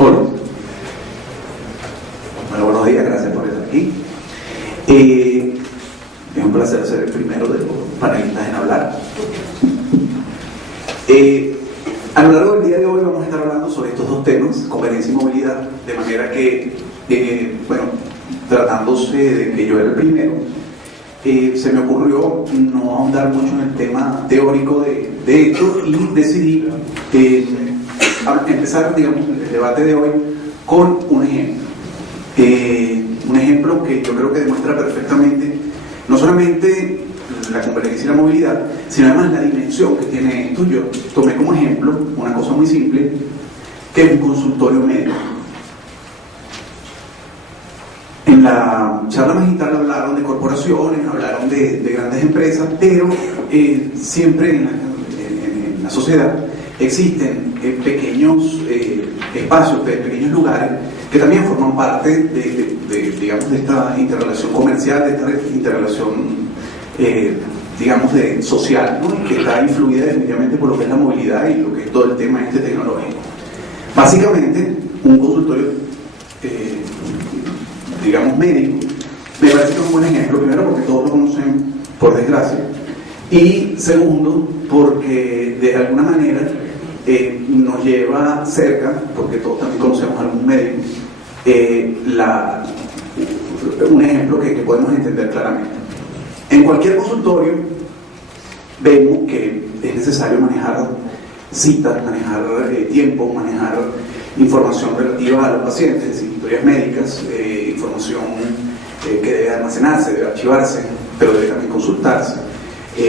Hola. Bueno, buenos días, gracias por estar aquí. Es un placer ser el primero de los panelistas en hablar. A lo largo del día de hoy vamos a estar hablando sobre estos dos temas, conveniencia y movilidad, de manera que, tratándose de que yo era el primero, se me ocurrió no ahondar mucho en el tema teórico de esto y decidí empezar, digamos, el debate de hoy con un ejemplo. Un ejemplo que yo creo que demuestra perfectamente no solamente la convergencia y la movilidad, sino además la dimensión que tiene esto. Yo tomé como ejemplo una cosa muy simple, que es un consultorio médico. En la charla magistral hablaron de corporaciones, hablaron de grandes empresas, pero siempre en la sociedad existen pequeños espacios, pequeños lugares que también forman parte digamos, de esta interrelación comercial, de esta interrelación digamos, social, ¿no? Que está influida definitivamente por lo que es la movilidad y lo que es todo el tema tecnológico. Básicamente, un consultorio digamos médico me parece que es un buen ejemplo, primero porque todos lo conocen por desgracia, y segundo porque de alguna manera nos lleva cerca, porque todos también conocemos a algún médico, un ejemplo que podemos entender claramente. En cualquier consultorio vemos que es necesario manejar citas, manejar tiempo, manejar información relativa a los pacientes, es decir, historias médicas, información que debe almacenarse, debe archivarse, pero debe también consultarse.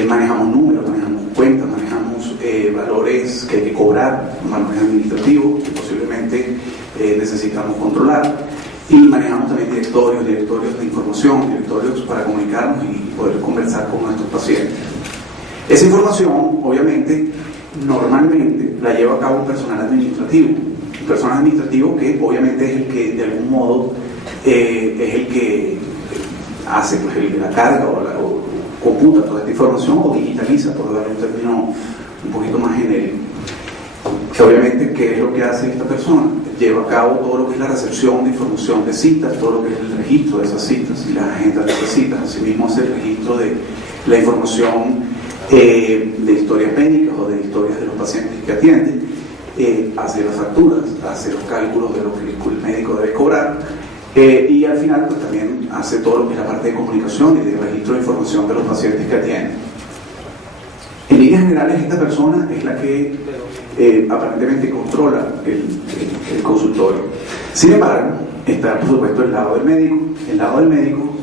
Manejamos números, manejamos cuentas, manejamos valores que hay que cobrar, valores administrativos que posiblemente necesitamos controlar, y manejamos también directorios de información, directorios para comunicarnos y poder conversar con nuestros pacientes. Esa información, obviamente, normalmente la lleva a cabo un personal administrativo que obviamente es el que de algún modo es el que hace pues, la carga o computa toda esta información o digitaliza, por darle un término un poquito más genérico. Que obviamente, ¿qué es lo que hace esta persona? Lleva a cabo todo lo que es la recepción de información de citas, todo lo que es el registro de esas citas y las agendas de esas citas, asimismo hace el registro de la información de historias médicas o de historias de los pacientes que atienden, hace las facturas, hace los cálculos de lo que el médico debe cobrar, y al final pues también hace todo lo que es la parte de comunicación y de registro de información de los pacientes que atienden. En líneas generales, esta persona es la que aparentemente controla el consultorio. Sin embargo, está por supuesto el lado del médico. El lado del médico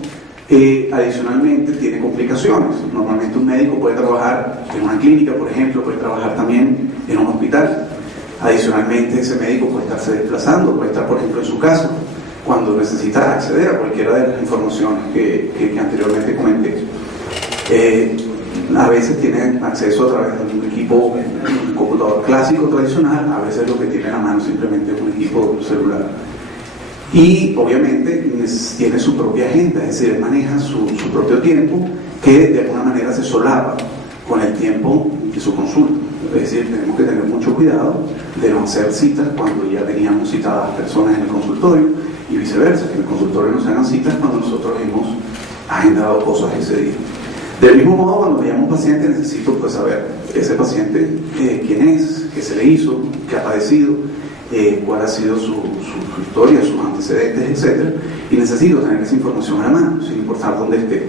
adicionalmente tiene complicaciones. Normalmente un médico puede trabajar en una clínica, por ejemplo, puede trabajar también en un hospital. Adicionalmente, ese médico puede estarse desplazando, puede estar, por ejemplo, en su casa, cuando necesita acceder a cualquiera de las informaciones que anteriormente comenté. A veces tienen acceso a través de un equipo, un computador clásico tradicional, a veces lo que tiene a la mano simplemente es un equipo celular. Y obviamente tiene su propia agenda, es decir, él maneja su propio tiempo, que de alguna manera se solapa con el tiempo de su consulta. Es decir, tenemos que tener mucho cuidado de no hacer citas cuando ya teníamos citadas personas en el consultorio, y viceversa, que en el consultorio no se hagan citas cuando nosotros hemos agendado cosas ese día. Del mismo modo, cuando me llamo un paciente, necesito pues saber ese paciente quién es, qué se le hizo, qué ha padecido, cuál ha sido su historia, sus antecedentes, etc. Y necesito tener esa información a la mano, sin importar dónde esté.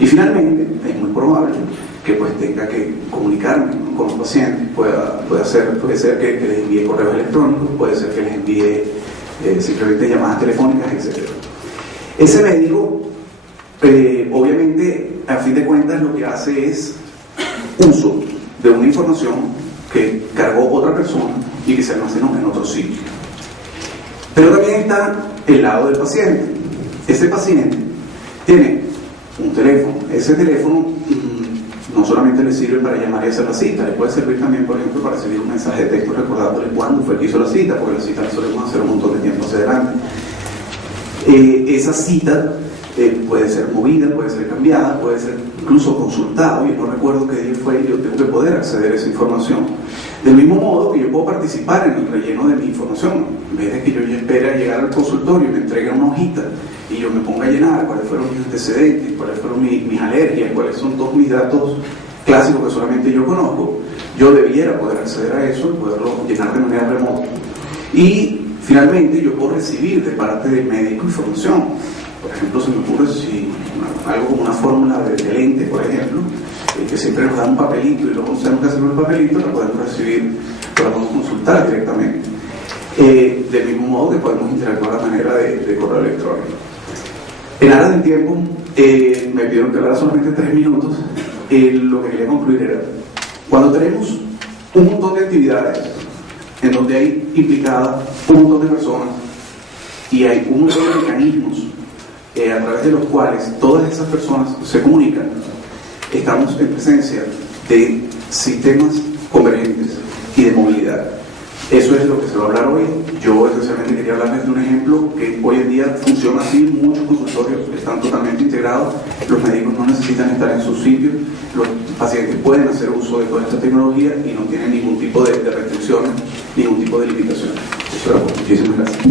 Y finalmente, es muy probable que pues tenga que comunicarme con los pacientes. Puede ser que les envíe correos electrónicos, puede ser que les envíe simplemente llamadas telefónicas, etc. Ese médico, obviamente, a fin de cuentas, lo que hace es uso de una información que cargó otra persona y que se almacenó en otro sitio. Pero también está el lado del paciente. Ese paciente tiene un teléfono. Ese teléfono no solamente le sirve para llamar y hacer la cita, le puede servir también, por ejemplo, para recibir un mensaje de texto recordándole cuándo fue que hizo la cita, porque la cita la solemos hacer un montón de tiempo hacia adelante. Esa cita puede ser movida, puede ser cambiada, puede ser incluso consultado, y no recuerdo qué día fue, y yo tengo que poder acceder a esa información. Del mismo modo que yo puedo participar en el relleno de mi información, en vez de que yo espere a llegar al consultorio y me entreguen una hojita y yo me ponga a llenar cuáles fueron mis antecedentes, cuáles fueron mis alergias, cuáles son todos mis datos clásicos que solamente yo conozco, yo debiera poder acceder a eso y poderlo llenar de manera remota. Y finalmente yo puedo recibir de parte del médico información. Por ejemplo, se me ocurre si algo como una fórmula de lente, por ejemplo, que siempre nos da un papelito y luego tenemos que hacer el papelito, la podemos recibir, la podemos consultar directamente. Del mismo modo que podemos interactuar de manera de correo electrónico. En aras del tiempo, me pidieron que hablara solamente 3 minutos. Lo que quería concluir era, cuando tenemos un montón de actividades en donde hay implicadas un montón de personas y hay un montón de mecanismos a través de los cuales todas esas personas se comunican, estamos en presencia de sistemas convergentes y de movilidad. Eso es lo que se va a hablar hoy. Yo esencialmente quería hablarles de un ejemplo que hoy en día funciona así. Muchos consultorios están totalmente integrados, los médicos no necesitan estar en sus sitios, los pacientes pueden hacer uso de toda esta tecnología y no tienen ningún tipo de restricciones, ningún tipo de limitaciones. Eso era todo. Muchísimas gracias.